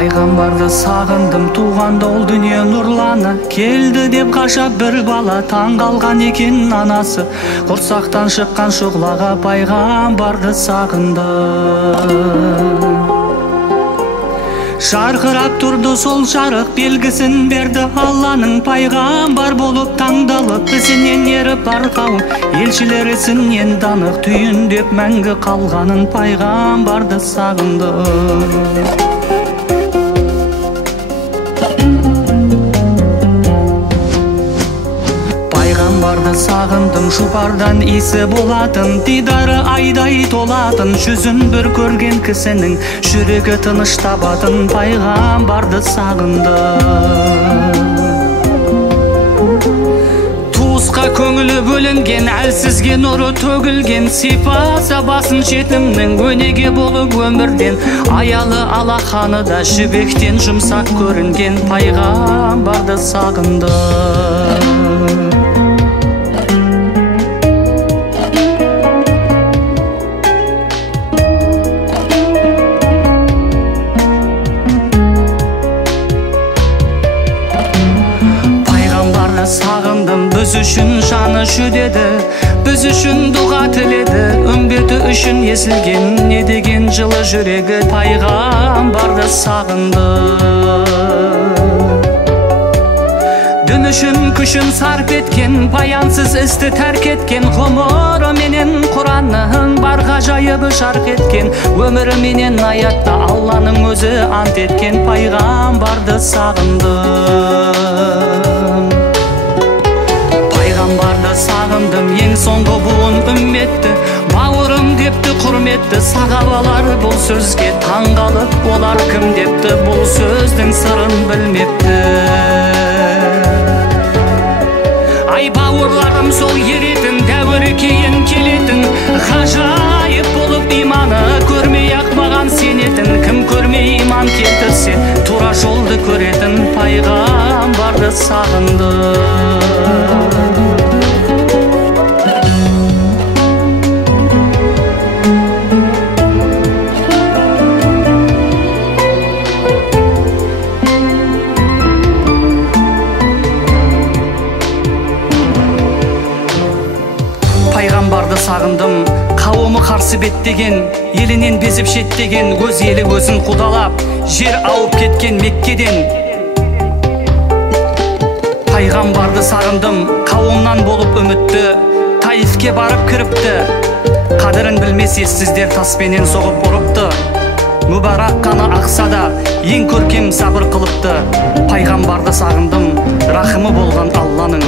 Пайгамбарды сагындым, туганда ол дүние нурлана. Келди деп кашап бир бала, таң калган экен анасы. Курсактан чыккан шуглага пайгамбарды сагындым. Жаркырап турду сол жарык, белгисин берди Алланын. Пайгамбар болуп таңдалып, исинен ерип бар кавым. Элчилер исинен данык, түйүндөп мәңгі калганын пайгамбарды сагындым. Пайгамбарды сагындым, шупардан иси болатын, дидары айдай толатын. Жүзүн бір көрген кисинин жүрөгү тыныч табатын. Пайгамбарды сагындым. Туыска көңүлү бөлүнген, әлсизге нуру төгүлген. Сыйпаса басын жетимнин, өнеге болуп өмүрден. Аялы алаканы да жибектен жумсак көрүнген. Пайгамбарды сагындым. Сагындым, біз үшін жаны жүдеді, біз үшін дуға тіледі. Үмбеті үшін езілген, не деген жылы жүрегі. Пайгамбарды сагындым. Дін үшін күшін сарп еткен, паянсыз істі тәрк еткен. Ғұмыры менен Құранның бар ғажайыбы жарқ еткен. Өмірі менен аятта Алланың өзі ант еткен. Пайгамбарды сагындым. Пайгамбарды сагындым, ең соңғы буын үмметті. Бауырым депті, құрметті сахабалар бұл сөзге таң қалып, олар кім депті, бұл сөздің сырын білмепті. Ай бауырларым, сол еретін дәуірі кейін келетін. Ғажайып болып иманы көрмей-ақ маған сенетін. Кім көрмей иман келтірсе, тура жолды көретін. Пайгамбарды сагындым. Пайгамбарды сагындым, кауымы карсы беттеген, елінен безіп шеттеген. Өз елі өзін кудалап, жер ауып кеткен Меккеден. Пайгамбарды сагындым, кауымнан болып үмітті, Таифке барып кіріпті. Қадырын білмес ессіздер таспенен соғып ұрыпты. Мүбарак қаны ақса да, ең көркем сабыр қылыпты. Пайгамбарды сагындым, рахымы болған Алланың.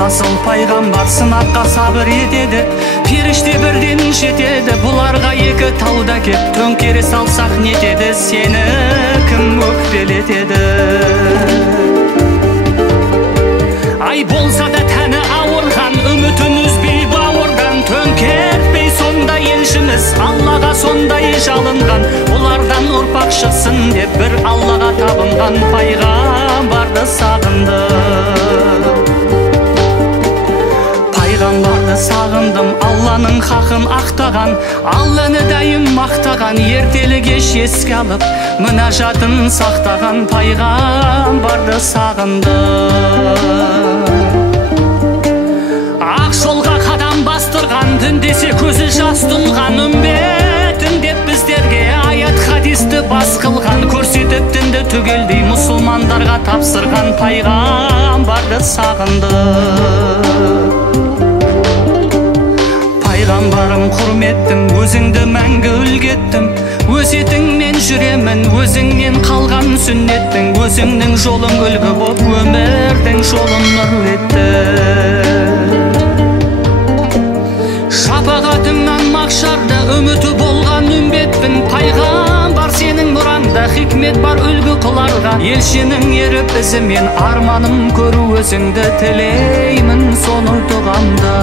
Асыл пайгамбар сынаққа сабыр етеді, періште бірден жетеді. Бұларға екі тауда кеп төңкере салсақ нетеді, сені кім өкпелетеді. Ай болса да тәні ауырған, үмітін үзбей бауырдан. Төңкертпей сонда елшіміз, Аллаға сондай жалынған. Олардан ұрпақ шықсын деп бір Аллаға табынған. Пайгамбарды сагындым. Пайгамбарды сагындым, Алланың хақын ақтаған. Алланы дайым мақтаған, ертелі кеш еске алып, мүнажатын сақтаған. Пайгамбарды сагындым. Ақ жолға қадам бастырған, дін десе көзі жас тұнған. Үмбетім деп біздерге аят хадисті бас қылған. Көрсетіп дінді түгелдей мұсылмандарға тапсырған. Пайгамбарды сагындым. Пайгамбарым құрметтім, өзіңді мәңгі үлгеттім. Өсетіңмен жүремін, өзіңнен қалған сүннеттің. Өзіңнің жолың үлгі боп, өмірдің жолын нұр етті. Шапағатыңнан мақшарда үміті болған үмбетпін. Пайгамбар сенің мұраңда хикмет бар үлгі қыларға. Елшінің еріп ізімен арманым көру өзіңді. Тілеймін соны дұғамда.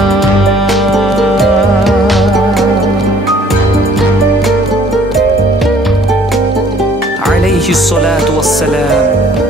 عليه الصلاة والسلام.